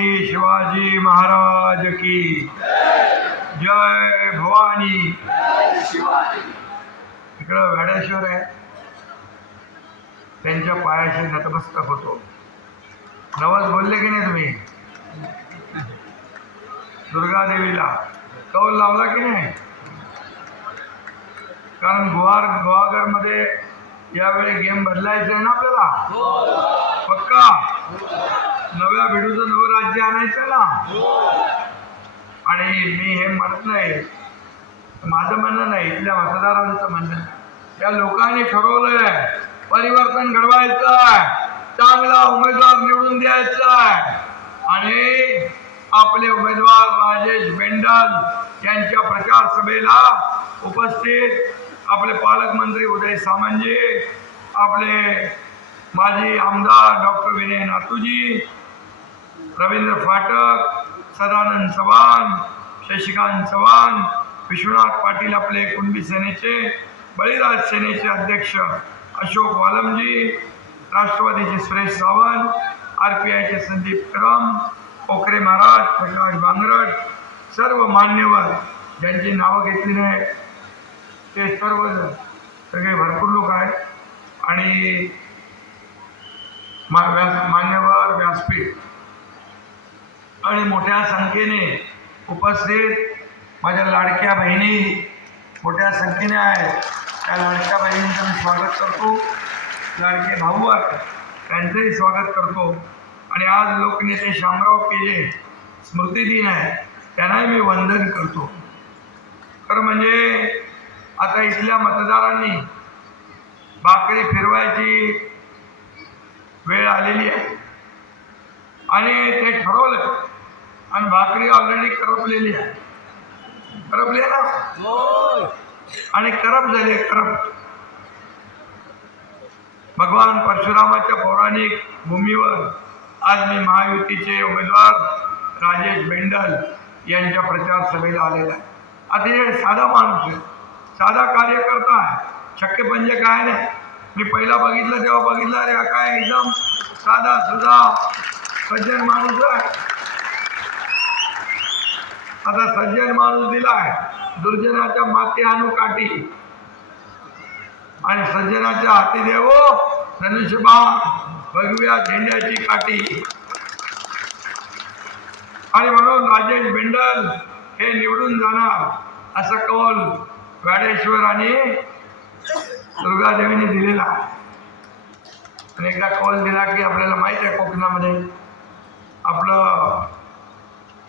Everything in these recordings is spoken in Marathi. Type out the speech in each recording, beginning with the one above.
छत्रपती शिवाजी महाराज की जय भवानी. इकडं वेडेश्वर आहे. त्यांच्या पायाशी नतमस्तक होतो. नवस बोलले की नाही तुम्ही? दुर्गादेवीला. कौल लावला की नाही? कारण गुहार गुहागरमध्ये यावेळी गेम बदलायचं आहे ना आपल्याला? पक्का? नव्या भिडूचं नवं राज्य आणायचं ना? आणि मी हे म्हणत नाही. माझं म्हणणं नाही इथल्या मतदारांचं म्हणणं या लोकांनी ठरवलंय परिवर्तन घडवायचं आहे चांगला उमेदवार निवडून द्यायचा आहे आणि आपले उमेदवार राजेश बेंडल यांच्या प्रचार सभेला उपस्थित आपले पालकमंत्री उदय सामंजे आपले माजी आमदार डॉक्टर विनय नातूजी रवींद्र फाटक सदानंद चव्हाण शशिकांत चव्हाण विश्वनाथ पाटील आपले कुणबी सेनेचे बळीराज सेनेचे अध्यक्ष अशोक वालमजी राष्ट्रवादीचे सुरेश सावंत आर पी आयचे संदीप करम पोखरे महाराज प्रकाश बांगरट सर्व मान्यवर ज्यांची नावं घेतली नाही ते सर्व सगळे भरपूर लोक आहेत. आणि मा व्यास मान्यवर व्यासपीठ आणि मोठ्या संख्येने उपस्थित माझ्या लाडक्या बहिणी मोठ्या संख्येने आहेत. त्या लाडक्या बहिणींचं मी स्वागत करतो. लाडके भाऊ आहेत. त्यांचंही स्वागत करतो. आणि आज लोकनेते शामराव पेजे स्मृती दिन आहे. त्यांनाही मी वंदन करतो. खरं म्हणजे आता इथल्या मतदारांनी भाकरी फिरवायची वेळ आलेली आहे. आणि ते ठरवलं आणि भाकरी ऑलरेडी करपलेली आहे. करपली आहे ना? आणि करप झाली करप. भगवान परशुरामाच्या पौराणिक भूमीवर आज मी महायुतीचे उमेदवार राजेश बेंडल यांच्या प्रचार सभेला आलेला आहे. अतिशय साधा माणूस आहे. साधा कार्यकर्ता आहे. शक्य म्हणजे काय नाही. मी पहिला बघितलं तेव्हा बघितलं अरे काय एकदम साधा सुधा सज्जन माणूस आहे. आता सज्जन माणूस दिलाय. दुर्जनाच्या माती आणू काठी. आणि सज्जनाच्या हाती देवो धनुष्यबा भगव्या झेंड्याची काठी. आणि म्हणून राजेश बिंडल हे निवडून जाणार असं कौल व्याडेश्वर आणि दुर्गादेवीने दिलेला आणि एकदा कौल दिला की आपल्याला माहीत आहे कोकणामध्ये आपलं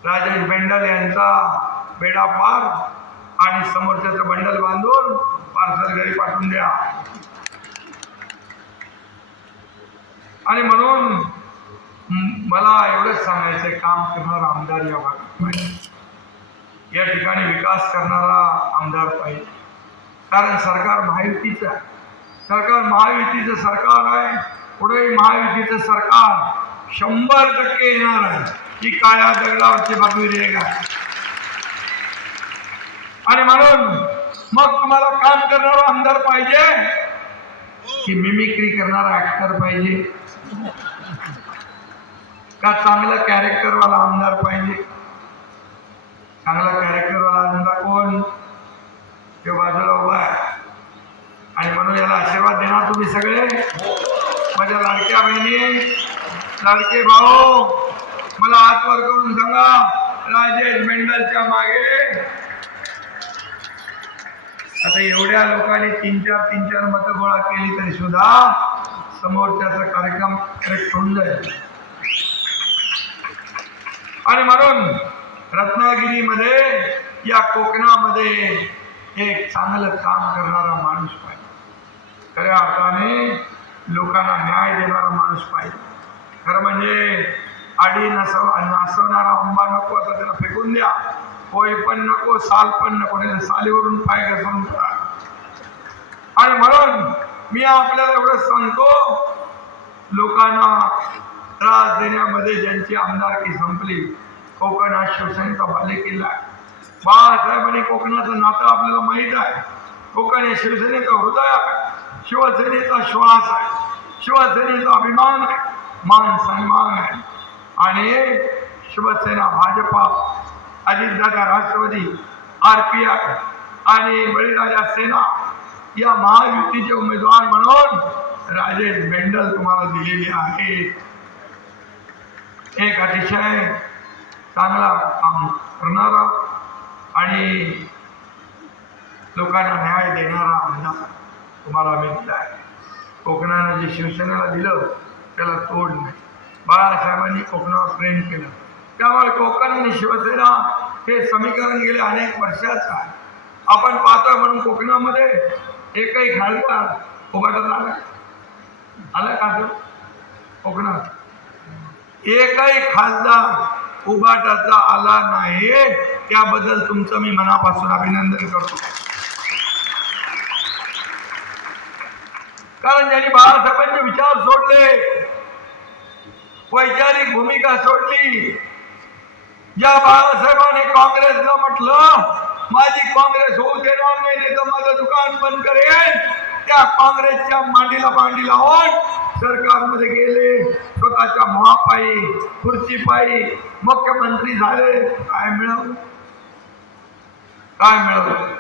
राजेश बेंडल यांचा बेडा पार आणि समोरच्याचं बंडल बांधून पार्सल घरी पाठवून द्या. आणि म्हणून मला एवढंच सांगायचं काम करणारा आमदार या भागात पाहिजे. या ठिकाणी विकास करणारा आमदार पाहिजे. कारण सरकार महायुतीचं आहे. सरकार महायुतीचं सरकार आहे. पुढेही महायुतीचं सरकार शंभर टक्के येणार आहे. की काळ्या दगडावरची बातमी रे का आणि म्हणून मग तुम्हाला काम करणारा आमदार पाहिजे की मिमिक्री करणारा ऍक्टर पाहिजे. का चांगला कॅरेक्टर वाला आमदार पाहिजे? चांगला कॅरेक्टर वाला आमदार कोण? ते बाजूला उभा आहे. आणि म्हणून याला आशीर्वाद देणार तुम्ही सगळे. माझ्या लाडक्या बहिणी लाडके भाऊ मला हात वर करून सांगा राजेश मेंढलच्या मागे. आता एवढ्या लोकांनी तीन चार तीन चार मतं गोळा केली तरी सुद्धा समोरच्याचा कार्यक्रम करेक्ट होऊन जाईल. आणि म्हणून रत्नागिरीमध्ये या कोकणामध्ये एक चांगलं काम करणारा माणूस पाहिजे. खऱ्या अर्थाने लोकांना न्याय देणारा माणूस पाहिजे. खरं म्हणजे आडी नसव नसवणारा अंबा नको आता त्याला फेकून द्या. होय पण नको साल पण नको त्याला सालीवरून पाय घसरून आणि म्हणून मी आपल्याला एवढं सांगतो लोकांना त्रास देण्यामध्ये ज्यांची आमदारकी संपली कोकण हा शिवसेनेचा बालेकिल्ला आहे. बाळासाहेबांनी कोकणाचं नातं आपल्याला माहीत आहे. कोकण हे शिवसेनेचं हृदय आहे. शिवसेनेचा श्वास आहे. शिवसेनेचा अभिमान आहे. मान सन्मान आहे. आणि Shivsena Bhajpa Ajitdada Rashtrawadi R P I आणि बळीराजा सेना या महायुतीचे उमेदवार म्हणून राजेश बेंडल तुम्हाला दिलेले आहेत. एक अतिशय चांगला काम करणारा आणि लोकांना न्याय देणारा आमदार तुम्हाला मी दिला आहे. कोकणानं जे शिवसेनेला दिलं त्याला तोड नाही. बाळासाहेबांनी कोकणावर प्रेम केलं. त्यामुळे कोकण आणि शिवसेना हे समीकरण गेले अनेक वर्षाचं आहे आपण पाहतोय म्हणून कोकणामध्ये एकही खासदार उभाटत आला आलं का कोकणात. एकही खासदार उभाटाचा आला नाही. त्याबद्दल तुमचं मी मनापासून अभिनंदन करतो. कारण ज्यांनी बाळासाहेबांचे विचार सोडले वैचारिक भूमिका सोडली. ज्या बाळासाहेबांनी काँग्रेसला म्हटलं माझी काँग्रेस होऊ देणार नाही तर माझं दुकान बंद करेन. त्या काँग्रेसच्या मांडीला मांडी लावून सरकारमध्ये गेले. स्वतःच्या महापायी खुर्चीपायी मुख्यमंत्री झाले. काय मिळवलं काय मिळवलं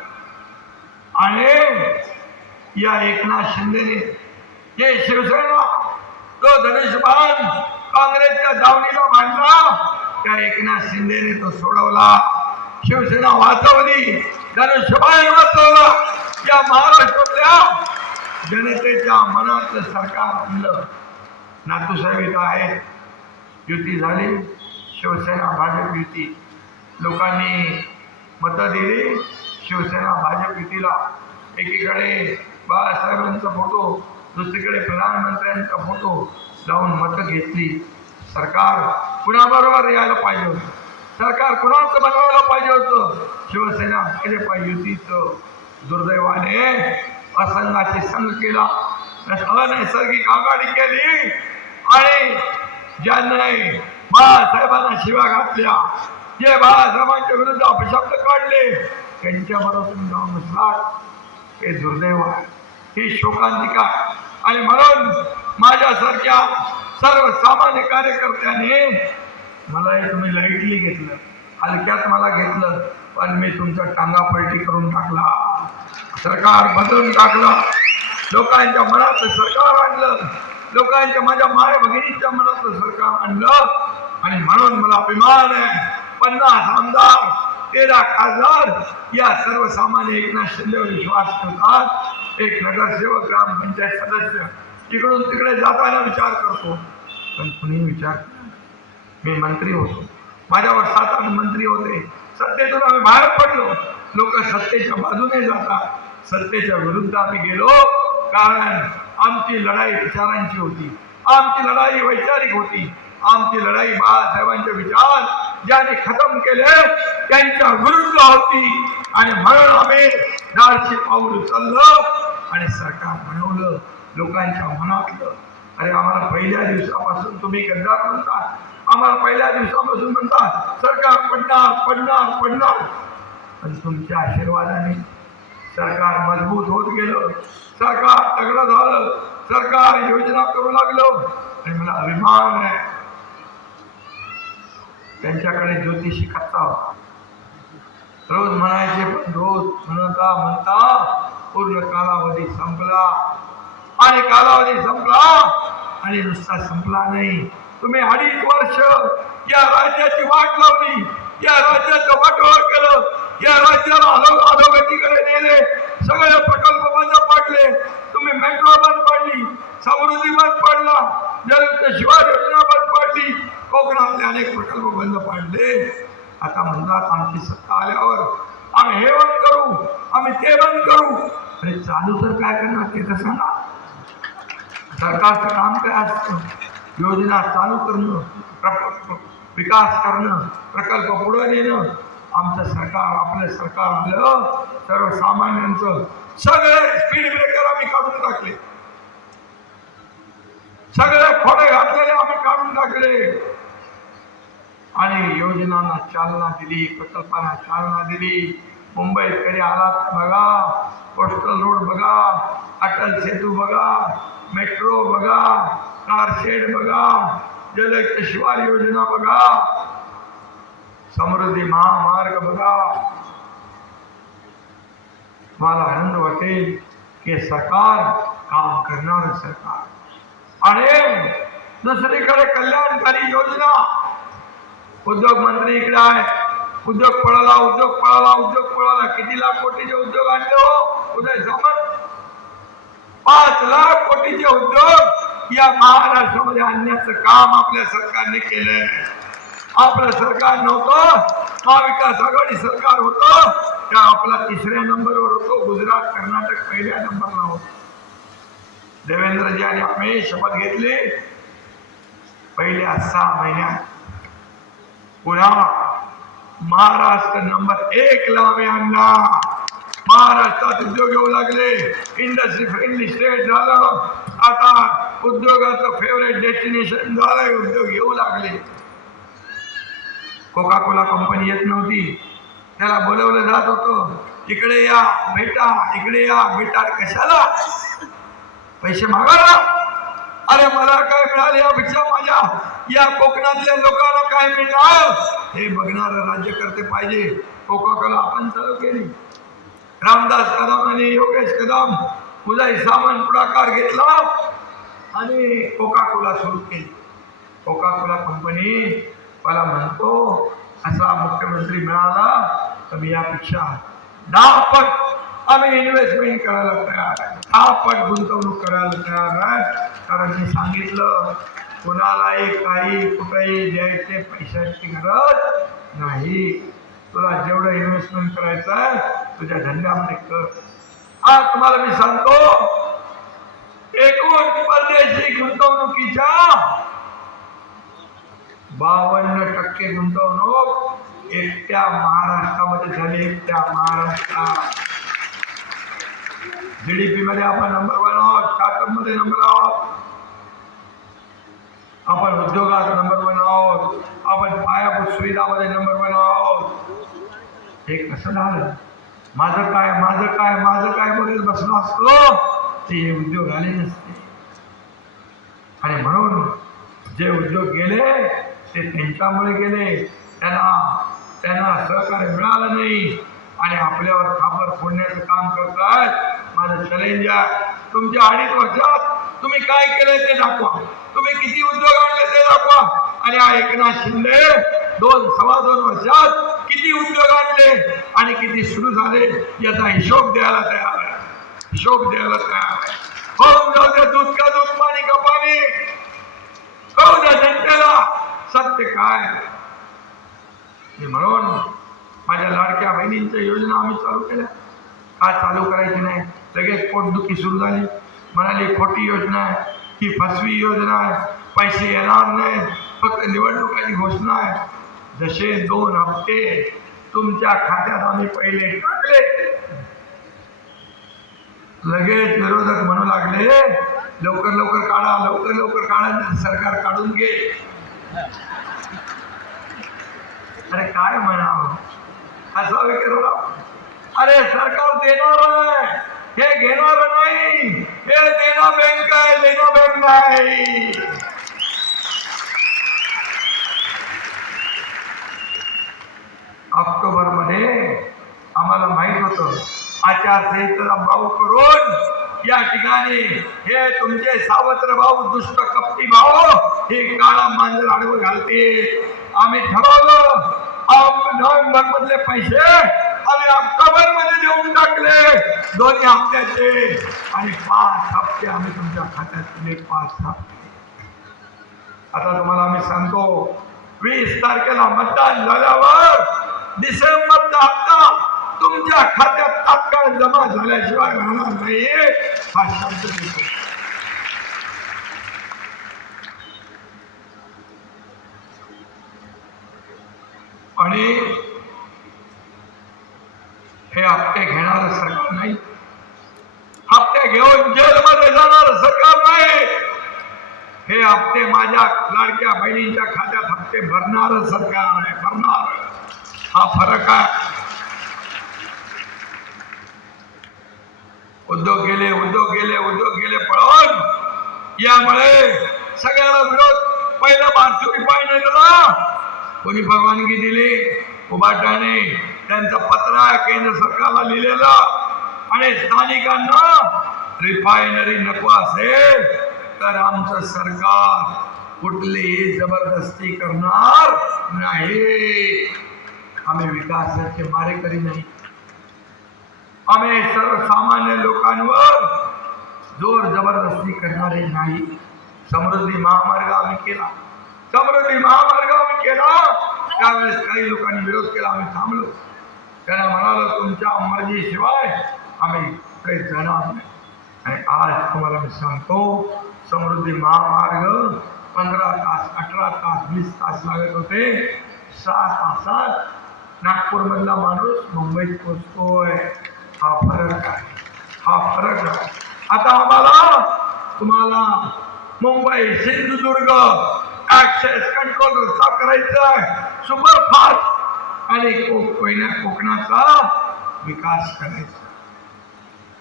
आणि या एकनाथ शिंदेने जे शिवसेना तो धनुष्यबाण काँग्रेसच्या दावणीला मांडला. त्या एकनाथ शिंदेने तो सोडवला. शिवसेना वाचवली. धनुष्यबाण वाचवला. या महाराष्ट्रातल्या जनतेच्या मनातलं सरकार आणलं नातूसाहेब इथं आहेत. युती झाली. शिवसेना भाजप युती. लोकांनी मतं दिली. शिवसेना भाजप युतीला. एकीकडे बाळासाहेबांचा फोटो दुसरीकडे प्रधानमंत्र्यांचा फोटो लावून मतं घेतली. सरकार कुणाबरोबर यायला पाहिजे होतं? सरकार कुणाचं बनवायला पाहिजे होतं? शिवसेना केली पाहिजे होती तर दुर्दैवाने असंघाचे संघ केला. अनैसर्गिक आघाडी केली. आणि ज्यांनी बाळासाहेबांना शिव्या घातल्या जे बाळासाहेबांच्या विरुद्ध अपशब्द काढले त्यांच्याबरोबर तुम्ही जाऊन बसलात हे दुर्दैव आहे. ही शोकांतिका आणि म्हणून माझ्यासारख्या सर्वसामान्य कार्यकर्त्याने मलाही तुम्ही लाईटली घेतलं. हलक्यात मला घेतलं पण मी तुमचा टांगा पलटी करून टाकला. सरकार बदलून टाकलं. लोकांच्या मनातलं सरकार आणलं. लोकांच्या माझ्या माय भगिनीच्या मनातलं सरकार आणलं. आणि म्हणून मला अभिमान आहे. पन्नास आमदार तेरा खासदार या सर्वसामान्य एकनाथ शिंदेवर विश्वास करतात एक नगरसेवक ग्रामपंचायत सदस्य. तिकडून तिकडे जाताना विचार करतो. पण कुणी विचार मी मंत्री होतो. माझ्यावर सात आठ मंत्री होते. सत्तेतून आम्ही बाहेर पडलो. लोक सत्तेच्या बाजूने जातात. सत्तेच्या विरुद्ध आम्ही गेलो. कारण आमची लढाई विचारांची होती. आमची लढाई वैचारिक होती. आमची लढाई बाळासाहेबांचे विचार ज्याने खतम केले त्यांच्या विरुद्ध होती आणि म्हणून आम्ही धाडशी पाऊल उचललं आणि सरकार बनवलं. लोकांच्या मनातलं. अरे आम्हाला पहिल्या दिवसापासून तुम्ही गद्दार म्हणता आम्हाला पहिल्या दिवसापासून म्हणता सरकार पडणार पडणार पडणार. पण तुमच्या आशीर्वादाने सरकार मजबूत होत गेलं. सरकार तगडं झालं. सरकार योजना करू लागलं. आणि मला अभिमान आहे. त्यांच्याकडे ज्योतिषी कथा होता. रोज म्हणायचे पण रोज म्हणता म्हणता पूर्ण कालावधी संपला आणि कालावधी संपला आणि नुसता संपला नाही. तुम्ही अडीच वर्ष या राज्याची वाट लावली या राज्याचं वाटोळ केलं या राज्याला अधो अधोगतीकडे नेले सगळे प्रकल्प बंद पडले. तुम्ही मेट्रो बंद पडली समृद्धी बंद पडला जलयुक्त शिवाय योजना बंद पडली कोकणातले अनेक प्रकल्प बंद पडले. आता म्हणतात आमची सत्ता आल्यावर आम्ही हे बंद करू आम्ही ते बंद करू अरे तर काय करणार ते तर सांगा. सरकारचं काम काय असतं? योजना चालू करणं प्र- विकास करणं प्रकल्प पुढे नेणं. आमचं सरकार आपलं सरकार आलं सर्वसामान्यांचं सगळे स्पीड ब्रेकर आम्ही काढून टाकले. सगळे खोडे घातलेले आम्ही काढून टाकले. आणि योजनांना चालना दिली प्रकल्पांना चालना दिली. मुंबईत कधी आलात बघा. कोस्टल रोड बघा. अटल सेतू बघा. मेट्रो बघा. कार शेड बघा. जलयुक्त योजना बघा. समृद्धी महामार्ग बघा. मला आनंद वाटेल की सरकार काम करणार सरकार. आणि दुसरीकडे कल्याणकारी योजना. उद्योग मंत्री इकडे आहे उद्योग पळाला उद्योग पळाला उद्योग पळाला. किती लाख कोटीचे उद्योग आणले हो? उदय समज पाच लाख कोटीचे उद्योग या महाराष्ट्रामध्ये आणण्याचं काम आपल्या सरकारने केलंय. आपलं सरकार नव्हतं महाविकास आघाडी सरकार होतं. त्या आपला तिसऱ्या नंबरवर होतो गुजरात कर्नाटक पहिल्या नंबरला होतो. देवेंद्रजी आणि आम्ही शपथ घेतली. पहिल्या सहा महिन्यात पुन्हा महाराष्ट्र नंबर एक ला आम्ही आणला महाराष्ट्रात उद्योग येऊ लागले. इंडस्ट्री फ्रेंडली स्टेट झालं. आता उद्योगाचं फेवरेट डेस्टिनेशन झालंय. उद्योग येऊ लागले. कोका कोला कंपनी येत नव्हती. त्याला बोलवलं जात होतं इकडे या भेटा इकडे या बेटा कशाला? पैसे मागायला अरे मला काय मिळाले यापेक्षा माझ्या? या कोकणातल्या लोकांना काय मिळणार हे बघणार राज्यकर्ते पाहिजे. कोका कोला आपण चालू केली. रामदास कदम आणि योगेश कदम उदय सामान पुढाकार घेतला आणि कोका कोला सुरू केली. कोका कोला कंपनी मला म्हणतो असा मुख्यमंत्री मिळाला तर मी यापेक्षा दहा पट आम्ही इन्व्हेस्टमेंट करायला तयार आहे. आपण गुंतवणूक करायला तयार आहे. कारण मी सांगितलं कोणालाही काही कुठेही द्यायचे पैशाची गरज नाही. तुला जेवढं इन्व्हेस्टमेंट करायचं आहे तुझ्या धंद्यामध्ये कर. आज तुम्हाला मी सांगतो एकूण परदेशी गुंतवणुकीच्या बावन्न टक्के गुंतवणूक एकट्या महाराष्ट्रामध्ये झाली. एकट्या महाराष्ट्रात. जीडीपी मध्ये आपण नंबर वन आहोत स्टार्टअपमध्ये नंबर आहोत. आपण उद्योगात नंबर वन आहोत. आपण पायाभूत सुविधामध्ये नंबर वन आहोत. हे कसं झालं? माझं काय माझं काय माझं काय बोलत बसलो असतो? ते हे उद्योग आले नसते. आणि म्हणून जे उद्योग गेले ते त्यांच्यामुळे गेले. त्यांना त्यांना सहकार्य मिळालं नाही. आणि आपल्यावर खापर फोडण्याचं काम करतात. माझं चॅलेंज आहे. तुमच्या अडीच वर्षात तुम्ही काय केलंय ते दाखवा. तुम्ही किती उद्योग आणले ते दाखवा. आणि हा एकनाथ शिंदे दोन सव्वा दोन वर्षात किती उद्योग आणले आणि किती सुरू झाले याचा हिशोब द्यायला तयार आहे. हिशोब द्यायला तयार आहे. होऊन जाऊ द्या दूध का दूध पाणी का पाणी. कळू द्या जनतेला. सत्य काय? म्हणून माझ्या लाडक्या बहिणींच्या योजना आम्ही चालू केल्या. आज चालू करायची नाही. लगेच पोटदुखी सुरू झाली. म्हणाली खोटी योजना आहे. ही फसवी योजना आहे. पैसे येणार नाही. फक्त निवडणुकाची घोषणा आहे. जसे दोन हप्ते तुमच्या खात्यात आम्ही पहिले टाकले. लगेच विरोधक म्हणू लागले लवकर लवकर काढा लवकर लवकर काढा सरकार काढून घे. अरे काय म्हणावं? असा विचार अरे सरकार देणार हे घेणार नाही. हे देणं बँक आहे देणं बँक नाही ऑक्टोबरमध्ये आम्हाला माहीत होतं आचारसंहितेचा भाऊ करून या ठिकाणी हे तुमचे सावत्र भाऊ दुष्ट कपटी भाऊ हे काळा मांजर आडवं घालते आम्ही ठरवलं नोव्हेंबर मधले पैसे आम्ही ऑक्टोबरमध्ये देऊन टाकले. दोन्ही हप्त्याचे आणि पाच हप्ते आम्ही तुमच्या खात्यात दिले पाच हप्ते. आता तुम्हाला आम्ही सांगतो वीस तारखेला मतदान झाल्यावर डिसेंबरचा हप्ता तुमच्या खात्यात तात्काळ जमा झाल्याशिवाय राहणार नाही हा शब्द देतो आणि हे हप्ते घेणार सरकार नाही. हप्ते घेऊन जेलमध्ये जाणार सरकार नाही. हे हप्ते माझ्या लाडक्या बहिणींच्या खात्यात हप्ते भरणार सरकार आहे भरणार. हा फरक आहे. उद्योग गेले उद्योग गेले उद्योग गेले पळून यामुळे सगळ्याला विरोध. पहिला बारसुरी पाहिजे कोणी परवानगी दिली? उभाटाने त्यांचं पत्र आहे केंद्र सरकारला लिहिलेलं. आणि स्थानिकांना रिफायनरी नको असेल तर आमचं सरकार कुठलीही जबरदस्ती करणार नाही. आम्ही विकासाचे मारेकरी नाही. आम्ही सर्वसामान्य लोकांवर जोर जबरदस्ती करणारे नाही. समृद्धी महामार्ग आम्ही केला. समृद्धी महामार्ग आम्ही केला. त्यावेळेस काही लोकांनी विरोध केला. आम्ही थांबलो. त्यांना म्हणालो तुमच्या मर्जीशिवाय आम्ही काही जाणार नाही. आणि आज तुम्हाला मी सांगतो समृद्धी महामार्ग पंधरा तास अठरा तास वीस तास लागत होते. सहा तासात नागपूरमधला माणूस मुंबईत पोचतोय. हा फरक आहे. हा फरक आहे. आता आम्हाला तुम्हाला मुंबई सिंधुदुर्ग ऍक्सेस कंट्रोल रस्ता करायचा आहे सुपरफास्ट आणि को- कोयना कोकणाचा विकास करायचा.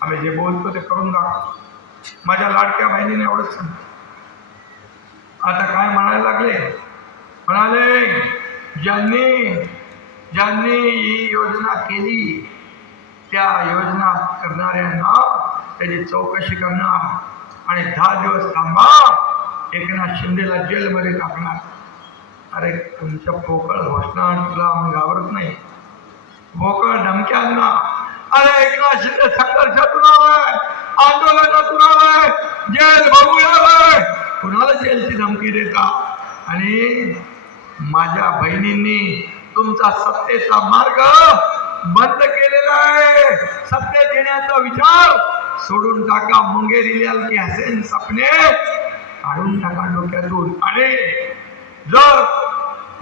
आम्ही जे बोलतो ते करून दाखवतो. माझ्या लाडक्या बहिणीने एवढंच सांगतो आता काय म्हणायला लागले? म्हणाले ज्यांनी ज्यांनी ही योजना केली त्या योजना करणाऱ्यांना त्याची चौकशी करणार आणि दहा दिवस थांबा एकनाथ शिंदेला जेलमध्ये टाकणार. अरे तुमच्या पोकळ घोषणाला आम्ही घाबरत नाही. पोकळ धमक्यांना. अरे एकनाथ शिंदे संघर्षातून आलाय. आंदोलनातून आलाय. जेल भरू आलाय. कुणाला जेलची धमकी देता? आणि माझ्या बहिणींनी तुमचा सत्तेचा मार्ग बंद केलेला आहे. सत्तेत येण्याचा विचार सोडून टाका. मुंगेरी लाल की हसेन सपने. काढून टाका डोक्यातून. अरे जर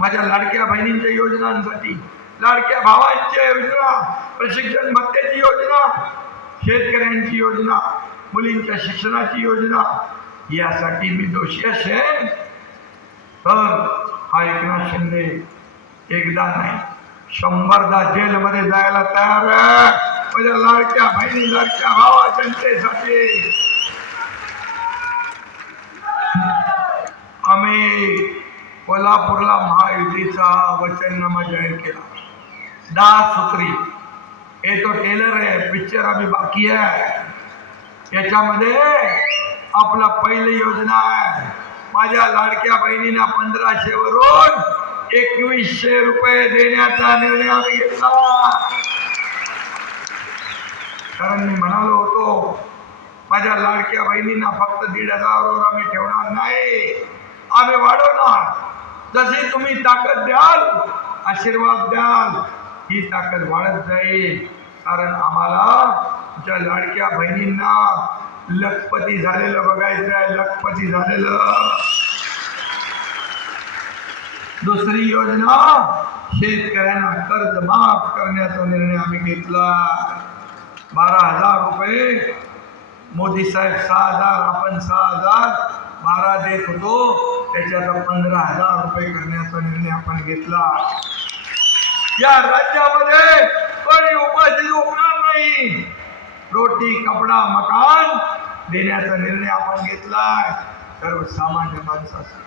माझ्या लाडक्या बहिणींच्या योजनांसाठी लाडक्या भावांच्या योजना प्रशिक्षण भत्त्याची योजना शेतकऱ्यांची योजना मुलींच्या शिक्षणाची योजना यासाठी मी दोषी असेल तर हा एकनाथ शिंदे एकदा नाही शंभरदा जेलमध्ये जायला तयार आहे. माझ्या लाडक्या बहिणी लाडक्या भावा जनतेसाठी. आम्ही कोल्हापूरला महायुतीचा वचननामा जाहीर केला. दहा सूत्री. हे तो टेलर आहे पिक्चर आम्ही बाकी आहे. याच्यामध्ये आपला पहिली योजना आहे. माझ्या लाडक्या बहिणींना पंधराशे वरून एकवीसशे रुपये देण्याचा निर्णय आम्ही घेतला. कारण मी म्हणालो होतो माझ्या लाडक्या बहिणींना फक्त दीड हजारवर आम्ही ठेवणार नाही. आम्ही वाढवणार. जशी तुम्ही ताकद द्याल आशीर्वाद द्याल ही ताकद वाढत जाईल. कारण आम्हाला तुमच्या लाडक्या बहिणींना लखपती झालेलं बघायचं आहे लखपती झालेलं. दुसरी योजना शेतकऱ्यांना कर्ज माफ करण्याचा निर्णय आम्ही घेतला. बारा हजार रुपये. मोदी साहेब सहा हजार आपण सहा हजार. बारा देत होतो. त्याच्यात पंधरा हजार रुपये करण्याचा निर्णय आपण घेतला. या राज्यामध्ये कोणी उपाशी झोपणार नाही. रोटी कपडा मकान देण्याचा निर्णय आपण घेतलाय. सर्वसामान्य माणसाचा.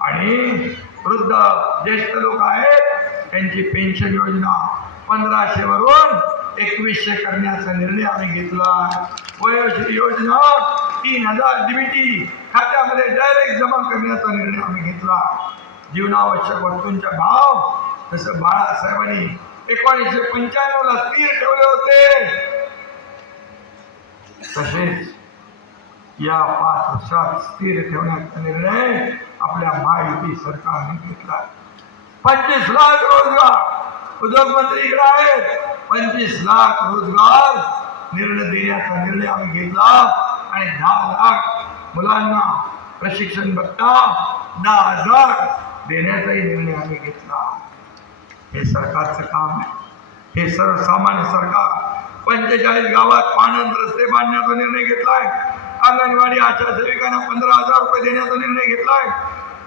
आणि वृद्ध ज्येष्ठ लोक आहेत त्यांची पेन्शन योजना पंधराशे वरून एकवीसशे करण्याचा निर्णय आम्ही घेतला वयोश्री योजना तीन हजार डीबीटी खात्यामध्ये डायरेक्ट जमा करण्याचा निर्णय आम्ही घेतला. जीवनावश्यक वस्तूंचा भाव जसं बाळासाहेबांनी एकोणीसशे पंच्याण्णवला स्थिर ठेवले होते. तसेच या पाच वर्षात स्थिर ठेवण्याचा निर्णय आपल्या महायुती सरकारने घेतला. पंचवीस लाख रोजगार. उद्योगमंत्री इकडे आहेत. पंचवीस लाख रोजगार निर्णय देण्याचा निर्णय आम्ही घेतला. आणि दहा लाख मुलांना प्रशिक्षण बघता दहा हजार देण्याचाही निर्णय आम्ही घेतला. हे सरकारचं काम आहे. हे सर्वसामान्य सरकार पंचेचाळीस गावात पाण्यात रस्ते बांधण्याचा निर्णय घेतलाय. अंगणवाडी आशा सेविकांना पंधरा हजार रुपये देण्याचा निर्णय घेतलाय.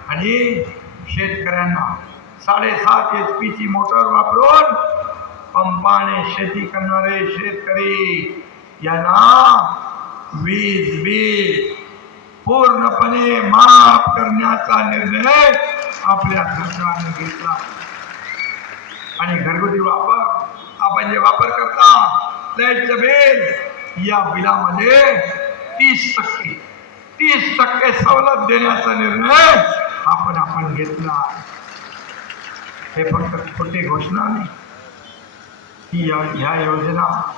आणि शेतकऱ्यांना साडेसात एच पीची मोटर वापरून पंपाने शेती करणारे शेतकरी यांना वीज बिल पूर्णपणे माफ करण्याचा निर्णय आपल्या सरकारने घेतला. आणि घरगुती वापर आपण जे वापर करता लाईटचं बिल या बिलामध्ये तीस टक्के तीस टक्के सवलत देण्याचा निर्णय आपण आपण घेतला. हे फक्त खोटी घोषणा नाही. ही या- ह्या योजना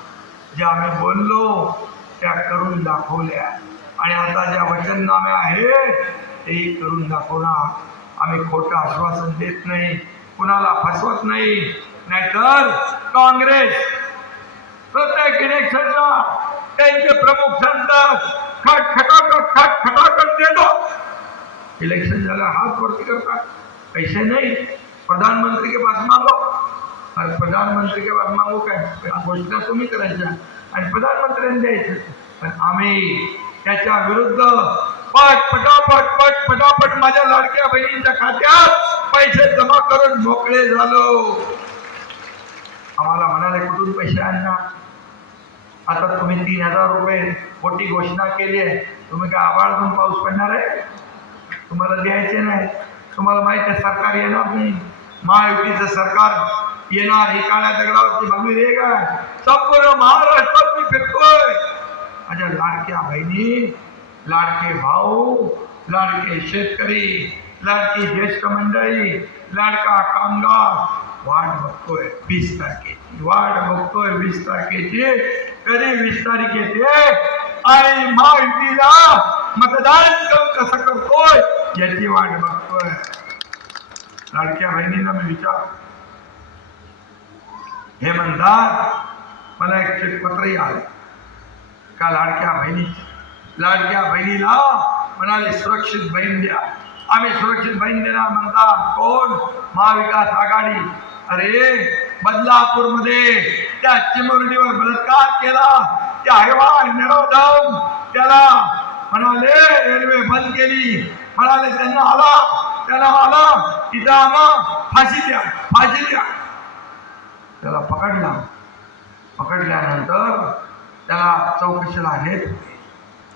ज्या आम्ही बोललो त्या करून दाखवल्या. आणि आता ज्या वचननाम्या आहेत तेही करून दाखवणार आम्ही खोटं आश्वासन देत नाही. कुणाला फसवत नाही. नाहीतर काँग्रेस प्रत्येक इलेक्शनला त्यांचे प्रमुख सांगतात खट खटाखट खट खटाखट देतो इलेक्शन झालं हात वरती करतात. पैसे नाही. प्रधानमंत्री के पास मागो. अरे प्रधानमंत्री के पास मागो काय? घोषणा तुम्ही करायच्या. आणि प्रधानमंत्र्यांनी द्यायचं. पण आम्ही त्याच्या विरुद्ध पट पटापट पट पटापट माझ्या लाडक्या बहिणींच्या खात्यात पैसे जमा करून मोकळे झालो. आम्हाला म्हणाले कुठून पैसे आणणार? आता तुम्ही तीन हजार रुपये मोठी घोषणा केली आहे. तुम्ही काय आवाळून पाऊस पडणार आहे? तुम्हाला द्यायचे नाही. तुम्हाला माहीत आहे सरकार येणार नाही. महायुतीचं सरकार येणार हे काळ्या दगडावरती भगवी रे काय संपूर्ण महाराष्ट्र फिरतोय माझ्या लाडक्या लाडके भाऊ लाडके शेतकरी लाडकी ज्येष्ठ मंडळी लाडका कामगार। वाट बघतोय वीस तारखेची वाट बघतोय वीस तारखेची। कधी वीस तारीख आणि महायुतीला मतदान कसं करतोय? याची वाट बघतोय. लाडक्या बहिणींना मी विचार हे म्हणतात मला एक पत्रही आले का लाडक्या बहिणी लाडक्या बहिणीला म्हणाले सुरक्षित बहीण द्या. आम्ही सुरक्षित बहीण देणार म्हणतात कोण? महाविकास आघाडी. अरे बदलापूरमध्ये त्या चिमुरडीवर बलात्कार केला. त्या हैवान निरोधम त्याला म्हणाले रेल्वे बंद केली. म्हणाले त्यांना आला त्याला आला तिथं आला फाशी द्या फाशी द्या. त्याला पकडला. पकडल्यानंतर त्याला चौकशीला घेत